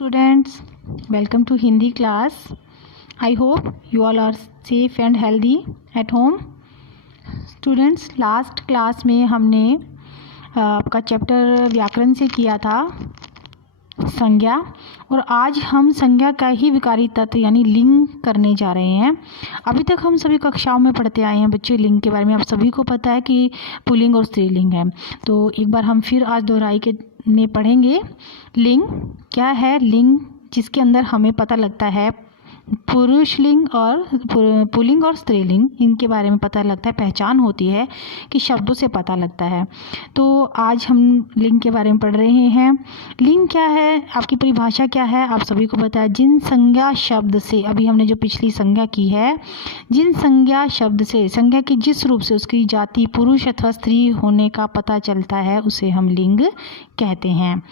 Students, welcome to Hindi class. I hope you all are safe and healthy at home. Students, last class में हमने आपका chapter व्याकरण से किया था संज्ञा, और आज हम संज्ञा का ही विकारी तत्व यानी लिंग करने जा रहे हैं। अभी तक हम सभी कक्षाओं में पढ़ते आए हैं बच्चे लिंग के बारे में। आप सभी को पता है कि पुल्लिंग और स्त्रीलिंग है, तो एक बार हम फिर आज दोहराई के में पढ़ेंगे। लिंग क्या है? लिंग जिसके अंदर हमें पता लगता है पुरुष लिंग और पुल्लिंग और स्त्रीलिंग, इनके बारे में पता लगता है, पहचान होती है कि शब्दों से पता लगता है। तो आज हम लिंग के बारे में पढ़ रहे हैं। लिंग क्या है, आपकी परिभाषा क्या है, आप सभी को पता है। जिन संज्ञा शब्द से, अभी हमने जो पिछली संज्ञा की है, जिन संज्ञा शब्द से, संज्ञा के जिस रूप से उसकी जाति पुरुष अथवा स्त्री होने का पता चलता है उसे हम लिंग कहते हैं।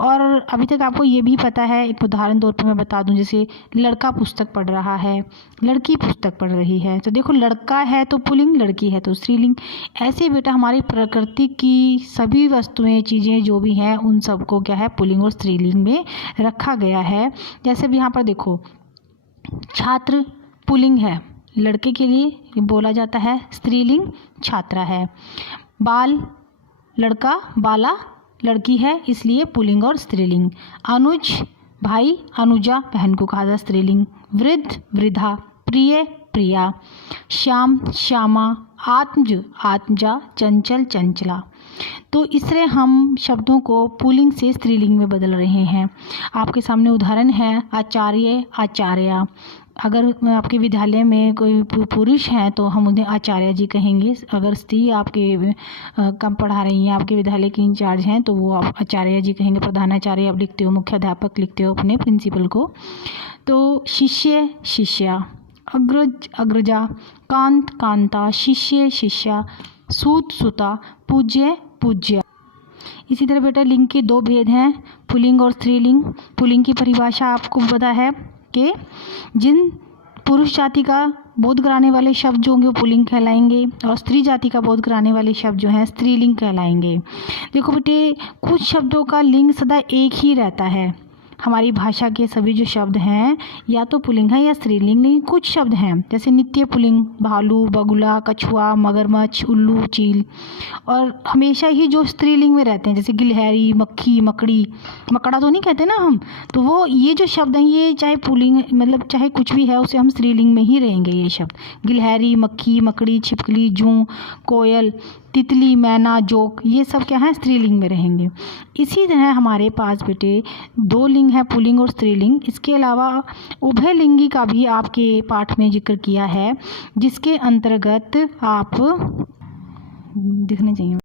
और अभी तक आपको ये भी पता है, एक उदाहरण तौर पर मैं बता दूं, जैसे लड़का पुस्तक पढ़ रहा है, लड़की पुस्तक पढ़ रही है, तो देखो लड़का है तो पुल्लिंग, लड़की है तो स्त्रीलिंग। ऐसे बेटा हमारी प्रकृति की सभी वस्तुएं, चीज़ें जो भी हैं, उन सबको क्या है, पुल्लिंग और स्त्रीलिंग में रखा गया है। जैसे भी यहाँ पर देखो, छात्र पुल्लिंग है, लड़के के लिए बोला जाता है, स्त्रीलिंग छात्रा है। बाल लड़का, बाला लड़की है, इसलिए पुल्लिंग और स्त्रीलिंग। अनुज भाई, अनुजा बहन को कहा जाता है, स्त्रीलिंग। वृद्ध वृद्धा, प्रिय प्रिया, श्याम श्यामा, आत्मज आत्मजा, चंचल चंचला। तो इस तरह हम शब्दों को पुल्लिंग से स्त्रीलिंग में बदल रहे हैं। आपके सामने उदाहरण है आचार्य आचार्या। अगर आपके विद्यालय में कोई पुरुष हैं तो हम उन्हें आचार्य जी कहेंगे। अगर स्त्री आपके कम पढ़ा रही हैं, आपके विद्यालय की इंचार्ज हैं, तो वो आप आचार्य जी कहेंगे। प्रधानाचार्य आप लिखते हो, मुख्याध्यापक लिखते हो अपने प्रिंसिपल को। तो शिष्य शिष्या, अग्रज अग्रजा, कांत कांता, शिष्य शिष्या, सूत सुता, पूज्य पूज्य। इसी तरह बेटा लिंग के दो भेद हैं, पुल्लिंग और स्त्रीलिंग। पुल्लिंग की परिभाषा आपको पता है कि जिन पुरुष जाति का बोध कराने वाले शब्द जो होंगे वो पुल्लिंग कहलाएंगे, और स्त्री जाति का बोध कराने वाले शब्द जो हैं स्त्रीलिंग कहलाएंगे। देखो बेटे, कुछ शब्दों का लिंग सदा एक ही रहता है। हमारी भाषा के सभी जो शब्द हैं या तो पुल्लिंग है या स्त्रीलिंग, नहीं कुछ शब्द हैं जैसे नित्य पुल्लिंग, भालू बगुला, कछुआ, मगरमच्छ, उल्लू, चील। और हमेशा ही जो स्त्रीलिंग में रहते हैं जैसे गिलहरी, मक्खी, मकड़ी, मकड़ा तो नहीं कहते ना हम, तो वो ये जो शब्द हैं ये चाहे पुल्लिंग मतलब चाहे कुछ भी है उसे हम स्त्रीलिंग में ही रहेंगे। ये शब्द गिलहरी, मक्खी, मकड़ी, छिपकली, जूं, कोयल, तितली, मैना, जोक, ये सब क्या है, स्त्रीलिंग में रहेंगे। इसी तरह हमारे पास बेटे दो लिंग है, पुल्लिंग और स्त्रीलिंग। इसके अलावा उभयलिंगी का भी आपके पाठ में जिक्र किया है, जिसके अंतर्गत आप दिखने चाहिए।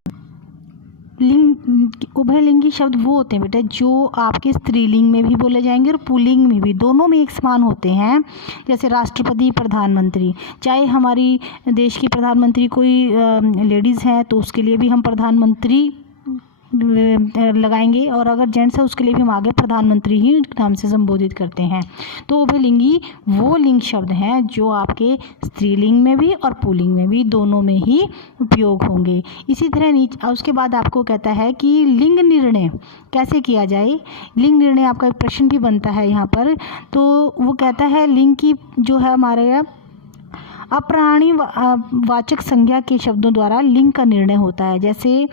लिंग उभयलिंगी शब्द वो होते हैं बेटा जो आपके स्त्रीलिंग में भी बोले जाएंगे और पुल्लिंग में भी, दोनों में एक समान होते हैं। जैसे राष्ट्रपति, प्रधानमंत्री, चाहे हमारी देश की प्रधानमंत्री कोई लेडीज़ हैं तो उसके लिए भी हम प्रधानमंत्री लगाएंगे, और अगर जेंट्स है उसके लिए भी हम आगे प्रधानमंत्री ही नाम से संबोधित करते हैं। तो उभयलिंगी वो लिंग शब्द हैं जो आपके स्त्रीलिंग में भी और पुल्लिंग में भी दोनों में ही उपयोग होंगे। इसी तरह उसके बाद आपको कहता है कि लिंग निर्णय कैसे किया जाए। लिंग निर्णय आपका एक प्रश्न भी बनता है यहाँ पर। तो वो कहता है लिंग की जो है हमारे अप्राणी वाचक संज्ञा के शब्दों द्वारा लिंग का निर्णय होता है। जैसे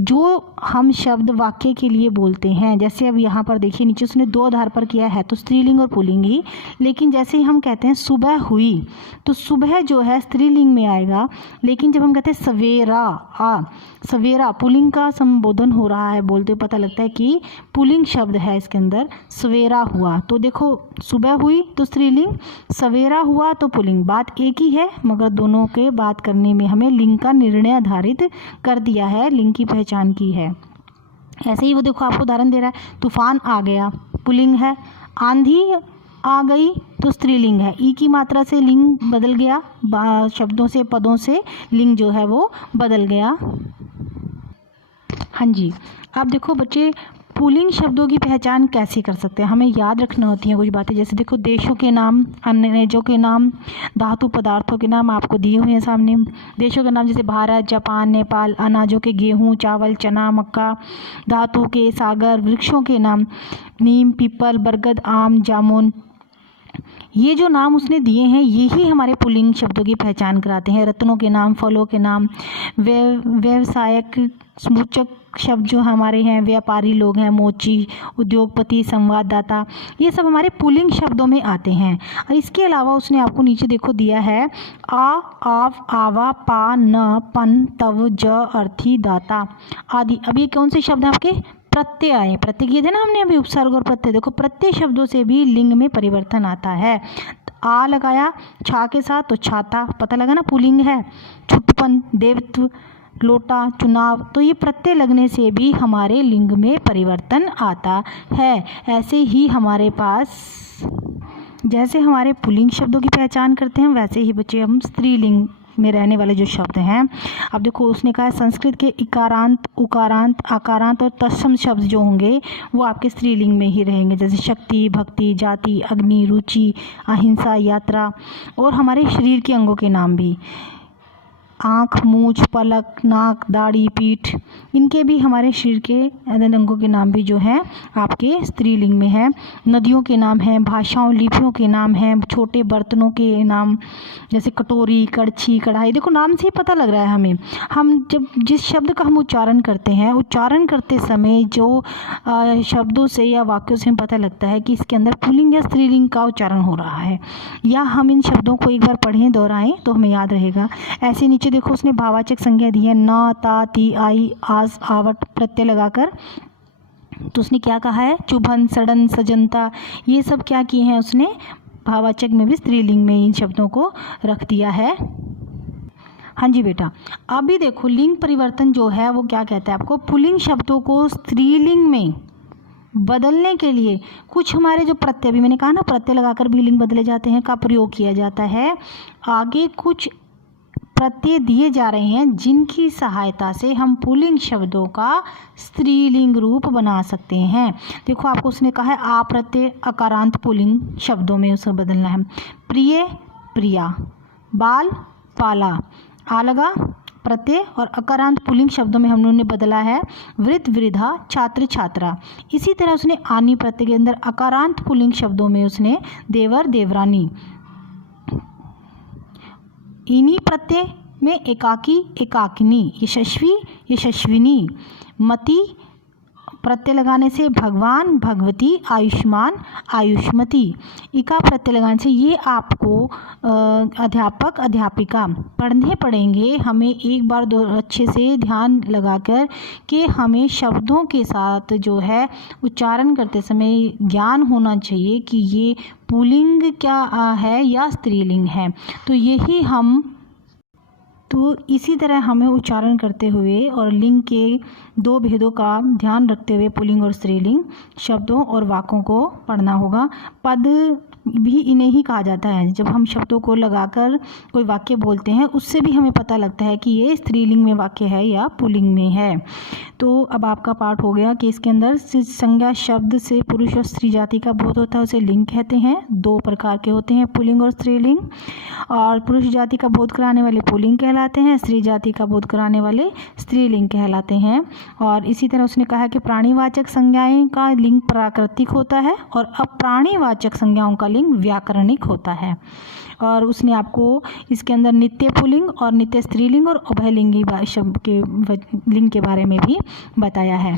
जो हम शब्द वाक्य के लिए बोलते हैं, जैसे अब यहाँ पर देखिए नीचे उसने दो आधार पर किया है तो स्त्रीलिंग और पुल्लिंग ही, लेकिन जैसे ही हम कहते हैं सुबह हुई तो सुबह जो है स्त्रीलिंग में आएगा, लेकिन जब हम कहते हैं सवेरा, सवेरा पुल्लिंग का संबोधन हो रहा है, बोलते पता लगता है कि पुल्लिंग शब्द है इसके अंदर, सवेरा हुआ। तो देखो सुबह हुई तो स्त्रीलिंग, सवेरा हुआ तो पुल्लिंग, बात एक ही है मगर दोनों के बात करने में हमें लिंग का निर्णय आधारित कर दिया है, लिंग की पहचान की है। ऐसे ही वो देखो आपको उदाहरण दे रहा है, तूफान आ गया पुल्लिंग है, आंधी आ गई तो स्त्रीलिंग है। ई की मात्रा से लिंग बदल गया, शब्दों से पदों से लिंग जो है वो बदल गया। हाँ जी, आप देखो बच्चे पुल्लिंग शब्दों की पहचान कैसे कर सकते हैं, हमें याद रखना होती हैं कुछ बातें। जैसे देखो, देशों के नाम, अनाजों के नाम, धातु पदार्थों के नाम आपको दिए हुए हैं सामने। देशों के नाम जैसे भारत, जापान, नेपाल। अनाजों के गेहूँ, चावल, चना, मक्का। धातु के सागर। वृक्षों के नाम नीम, पीपल, बरगद, आम, जामुन। ये जो नाम उसने दिए हैं यही हमारे पुल्लिंग शब्दों की पहचान कराते हैं। रत्नों के नाम, फलों के नाम। व्यवसायक सूचक शब्द जो हमारे हैं, व्यापारी लोग हैं, मोची, उद्योगपति, संवाददाता, ये सब हमारे पुल्लिंग शब्दों में आते हैं। और इसके अलावा उसने आपको नीचे देखो दिया है आ, आव, आवा, पा, न, पन, तव, ज, अर्थी, दाता आदि। अब ये कौन से शब्द हैं आपके? प्रत्यय आए। प्रत्यय किए थे ना हमने अभी, उपसर्ग और प्रत्यय। देखो, प्रत्यय शब्दों से भी लिंग में परिवर्तन आता है। आ लगाया छा के साथ तो छाता, पता लगा ना पुल्लिंग है। छुटपन, देवत्व, लोटा, चुनाव, तो ये प्रत्यय लगने से भी हमारे लिंग में परिवर्तन आता है। ऐसे ही हमारे पास, जैसे हमारे पुल्लिंग शब्दों की पहचान करते हैं वैसे ही बच्चे हम स्त्रीलिंग में रहने वाले जो शब्द हैं। अब देखो, उसने कहा संस्कृत के इकारांत, उकारांत, आकारांत और तत्सम शब्द जो होंगे वो आपके स्त्रीलिंग में ही रहेंगे। जैसे शक्ति, भक्ति, जाति, अग्नि, रुचि, अहिंसा, यात्रा। और हमारे शरीर के अंगों के नाम भी, आँख, मूंछ, पलक, नाक, दाढ़ी, पीठ, इनके भी हमारे शरीर के अंगों के नाम भी जो हैं आपके स्त्रीलिंग में है। नदियों के नाम हैं, भाषाओं, लिपियों के नाम हैं, छोटे बर्तनों के नाम जैसे कटोरी, कड़छी, कढ़ाई। देखो, नाम से ही पता लग रहा है हमें। हम जब जिस शब्द का हम उच्चारण करते हैं, उच्चारण करते समय जो शब्दों से या वाक्यों से हमें पता लगता है कि इसके अंदर पुल्लिंग या स्त्रीलिंग का उच्चारण हो रहा है, या हम इन शब्दों को एक बार पढ़ें, दोहराएं तो हमें याद रहेगा। ऐसे नीचे देखो उसने भाववाचक संज्ञा दी है, ना, ता, ती, आई, आस, आवट, प्रत्यय लगाकर। तो उसने क्या कहा है? चुभन, सड़न, सजनता, ये सब क्या किए हैं उसने? भाववाचक में भी स्त्रीलिंग में इन शब्दों को रख दिया है। हाँ जी बेटा, अभी देखो लिंग परिवर्तन जो है वो क्या कहता है आपको? पुल्लिंग शब्दों को स्त्रीलिंग में बदलने के लिए कुछ हमारे जो प्रत्यय, भी मैंने कहा ना प्रत्यय लगाकर भी लिंग बदले जाते हैं, का प्रयोग किया जाता है। आगे कुछ प्रत्यय दिए जा रहे हैं जिनकी सहायता से हम पुल्लिंग शब्दों का स्त्रीलिंग रूप बना सकते हैं। देखो, आपको उसने कहा है आ प्रत्यय अकारांत पुल्लिंग शब्दों में उसे बदलना है। प्रिय, प्रिया, बाल, पाला, आ लगा प्रत्यय, और अकारांत पुल्लिंग शब्दों में हमने बदला है वृद्ध, वृद्धा, छात्र, छात्रा। इसी तरह उसने आनी प्रत्यय के अंदर अकारांत पुल्लिंग शब्दों में उसने देवर, देवरानी। इनी प्रत्यय में एकाकी, एकाकिनी, यशस्वी, यशस्विनी। मति प्रत्यय लगाने से भगवान, भगवती, आयुष्मान, आयुष्मती। इका प्रत्यय लगाने से ये आपको अध्यापक, अध्यापिका पढ़ने पड़ेंगे। हमें एक बार दो अच्छे से ध्यान लगाकर कि हमें शब्दों के साथ जो है उच्चारण करते समय ज्ञान होना चाहिए कि ये पुल्लिंग क्या है या स्त्रीलिंग है। तो इसी तरह हमें उच्चारण करते हुए और लिंग के दो भेदों का ध्यान रखते हुए पुल्लिंग और स्त्रीलिंग शब्दों और वाक्यों को पढ़ना होगा। पद भी इन्हें ही कहा जाता है। जब हम शब्दों को लगाकर कोई वाक्य बोलते हैं उससे भी हमें पता लगता है कि ये स्त्रीलिंग में वाक्य है या पुल्लिंग में है। तो अब आपका पाठ हो गया कि इसके अंदर संज्ञा शब्द से पुरुष और स्त्री जाति का बोध होता है, उसे लिंग कहते हैं। दो प्रकार के होते हैं, पुल्लिंग और स्त्रीलिंग। और पुरुष जाति का बोध कराने वाले पुल्लिंग कहलाते हैं, स्त्री जाति का बोध कराने वाले स्त्रीलिंग कहलाते हैं। और इसी तरह उसने कहा कि प्राणीवाचक संज्ञाएं का लिंग प्राकृतिक होता है और अप्राणीवाचक संज्ञाओं का लिंग व्याकरणिक होता है। और उसने आपको इसके अंदर नित्य पुल्लिंग और नित्य स्त्रीलिंग और उभयलिंगी शब्द के लिंग के बारे में भी बताया है।